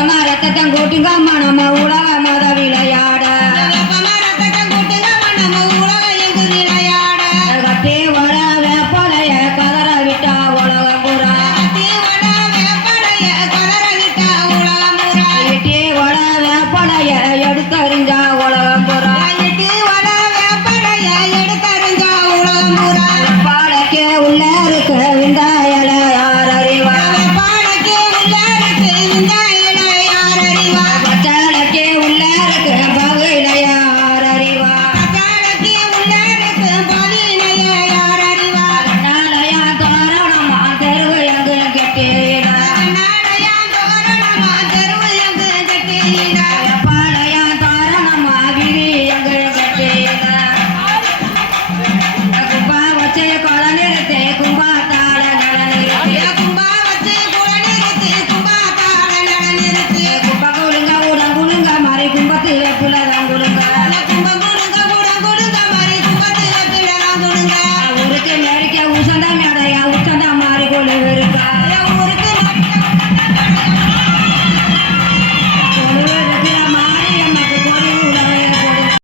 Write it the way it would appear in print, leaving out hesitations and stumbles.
ரத்தத்தம் கூட்டுங்கம்மா நம்ம உலக மத விளையாட ரத்தத்தம் கூட்டுங்கம்மா நம்ம உலக எங்கு விளையாட கட்டி வர வேப்பலைய கதற விட்டா உலகம் புறா கட்டி வர வேப்பலைய கதற விட்டா உலகம் புறா இட்டி வர வேப்பலைய எடுத்தறிஞ்சா உலகம் புறா இட்டி வர வேப்பலைய எடுத்தறிஞ்சா உலகம் புறா பாடக்கே உள்ள இருக்கு விந்தாயல யார் அறிவா பாடக்கே உள்ள இருக்கு விந்தாயல யார் அறிவா பச்சாலக்கே உள்ள இருக்கு பகையிலைய யார் அறிவா பச்சாலக்கே உள்ள இருக்கு பகையிலைய யார் அறிவா நாளையா தோரணமா தெருவு எங்கு கெட்டேடா நாளையா தோரணமா தெருவு எங்கு கெட்டேடா பாளையா தோரணமா விதி எங்கு கெட்டேடா கும்பா வச்சே கொலை நிறுத்தே கும்பா